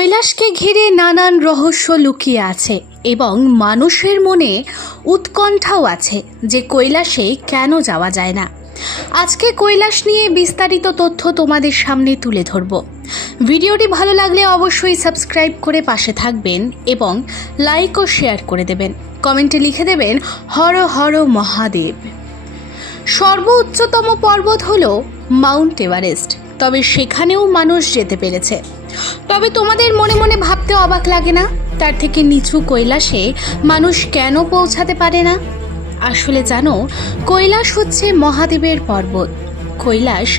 কৈলাসকে ঘিরে নানান রহস্য লুকিয়ে আছে এবং মানুষের মনে উৎকণ্ঠাও আছে যে কৈলাসে কেন যাওয়া যায় না। আজকে কৈলাস নিয়ে বিস্তারিত তথ্য তোমাদের সামনে তুলে ধরব। ভিডিওটি ভালো লাগলে অবশ্যই সাবস্ক্রাইব করে পাশে থাকবেন এবং লাইক ও শেয়ার করে দেবেন। কমেন্টে লিখে দেবেন হর হর মহাদেব। সর্বোচ্চতম পর্বত হলো মাউন্ট এভারেস্ট, তবে সেখানেও মানুষ যেতে পেরেছে। তবে তোমাদের মনে মনে ভাবতে অবাক লাগে না, তার থেকে নিচু কৈলাসে মানুষ কেন পৌঁছাতে পারে না? আসলে জানো, কৈলাস হচ্ছে মহাদেবের পর্বত। কৈলাস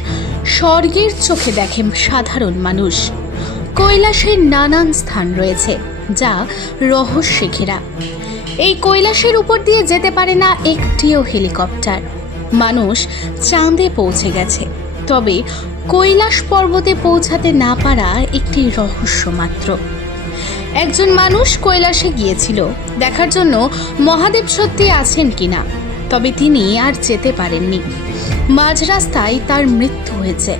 স্বর্গের চোখে দেখে সাধারণ মানুষ। কৈলাসের নানান স্থান রয়েছে যা রহস্যে ঘেরা। এই কৈলাসের উপর দিয়ে যেতে পারে না একটিও হেলিকপ্টার। মানুষ চাঁদে পৌঁছে গেছে, তবে কৈলাস পর্বতে পৌঁছাতে না পারা একটি রহস্য মাত্র। একজন মানুষ কৈলাসে গিয়েছিল দেখার জন্য মহাদেব সত্যি আছেন কিনা, তবে তিনি আর যেতে পারেননি। মাঝ রাস্তায় তার মৃত্যু হয়েছে।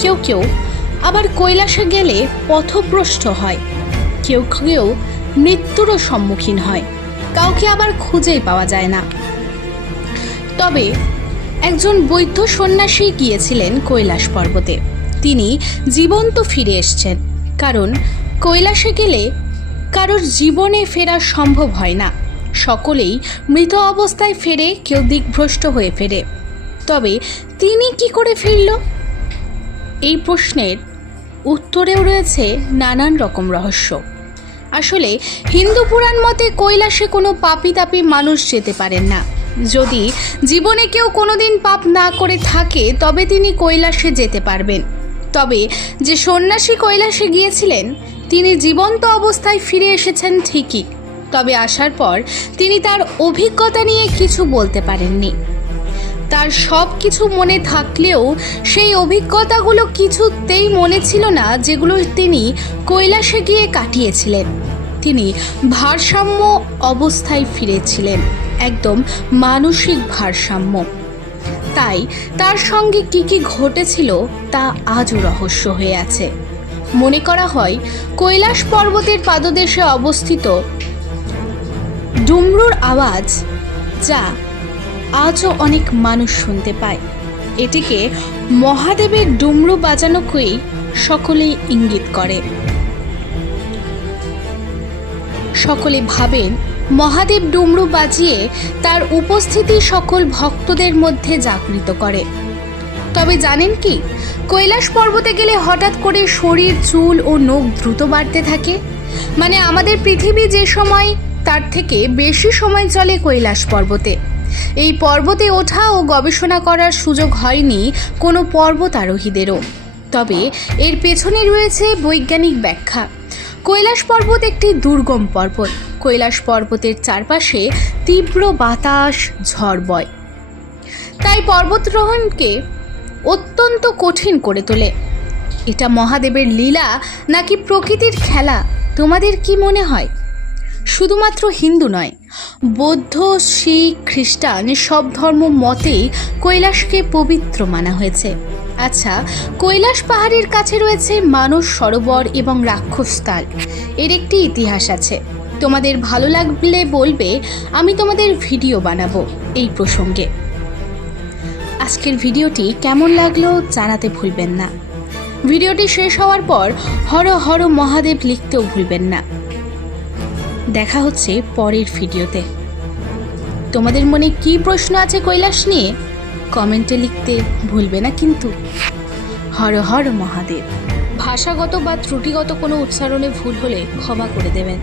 কেউ কেউ আবার কৈলাসে গেলে পথভ্রষ্ট হয়, কেউ কেউ মৃত্যুরও সম্মুখীন হয়, কাউকে আবার খুঁজেই পাওয়া যায় না। তবে একজন বৌদ্ধ সন্ন্যাসী গিয়েছিলেন কৈলাস পর্বতে। তিনি জীবন্ত ফিরে এসেছেন, কারণ কৈলাসে গেলে কারোর জীবনে ফেরা সম্ভব হয় না। সকলেই মৃত অবস্থায় ফেরে, কেউ দিকভ্রষ্ট হয়ে ফেরে। তবে তিনি কি করে ফিরল? এই প্রশ্নের উত্তরেও রয়েছে নানান রকম রহস্য। আসলে হিন্দু পুরাণ মতে কৈলাসে কোনো পাপী তাপী মানুষ যেতে পারেন না। যদি জীবনে কেউ কোনোদিন পাপ না করে থাকে তবে তিনি কৈলাসে যেতে পারবেন। তবে যে সন্ন্যাসী কৈলাসে গিয়েছিলেন তিনি জীবন্ত অবস্থায় ফিরে এসেছেন ঠিকই, তবে আসার পর তিনি তার অভিজ্ঞতা নিয়ে কিছু বলতে পারেননি। তার সব কিছু মনে থাকলেও সেই অভিজ্ঞতাগুলো কিছুতেই মনে ছিল না যেগুলো তিনি কৈলাসে গিয়ে কাটিয়েছিলেন। তিনি ভারসাম্য অবস্থায় ফিরেছিলেন, একদম মানসিক ভারসাম্য। তাই তার সঙ্গে কি কি ঘটেছিল তা আজও রহস্য হয়ে আছে। মনে করা হয় কৈলাস পর্বতের পাদদেশে অবস্থিত ডুমরুর আওয়াজ, যা আজও অনেক মানুষ শুনতে পায়। এটিকে মহাদেবের ডুমরু বাজানোকেই সকলেই ইঙ্গিত করে। সকলে ভাবেন মহাদেব ডুমরু বাজিয়ে তার উপস্থিতি সকল ভক্তদের মধ্যে জাগরিত করে। তবে জানেন কি, কৈলাস পর্বতে গেলে হঠাৎ করে শরীর, চুল ও নখ দ্রুত বাড়তে থাকে। মানে আমাদের পৃথিবী যে সময় তার থেকে বেশি সময় চলে কৈলাস পর্বতে। এই পর্বতে ওঠা ও গবেষণা করার সুযোগ হয়নি কোনো পর্বতারোহীদেরও। তবে এর পেছনে রয়েছে বৈজ্ঞানিক ব্যাখ্যা। কৈলাস পর্বত একটি দুর্গম পর্বত। কৈলাস পর্বতের চারপাশে তীব্র বাতাস, ঝড় বয়, তাই পর্বতারোহণকে অত্যন্ত কঠিন করে তোলে। এটা মহাদেবের লীলা নাকি প্রকৃতির খেলা, তোমাদের কি মনে হয়? শুধুমাত্র হিন্দু নয়, বৌদ্ধ, শিখ, খ্রিস্টান সব ধর্ম মতেই কৈলাসকে পবিত্র মানা হয়েছে। আচ্ছা, কৈলাস পাহাড়ের কাছে রয়েছে মানস সরোবর এবং রাক্ষসতাল। এর একটি ইতিহাস আছে। তোমাদের ভালো লাগলে বলবে, আমি তোমাদের ভিডিও বানাবো এই প্রসঙ্গে। আজকের ভিডিওটি কেমন লাগলো জানাতে ভুলবেন না। ভিডিওটি শেষ হওয়ার পর হর হর মহাদেব লিখতেও ভুলবেন না। দেখা হচ্ছে পরের ভিডিওতে। তোমাদের মনে কি প্রশ্ন আছে কৈলাস নিয়ে কমেন্টে লিখতে ভুলবে না কিন্তু। হর হর মহাদেব। ভাষাগত বা ত্রুটিগত কোনো উচ্চারণে ভুল হলে ক্ষমা করে দেবেন।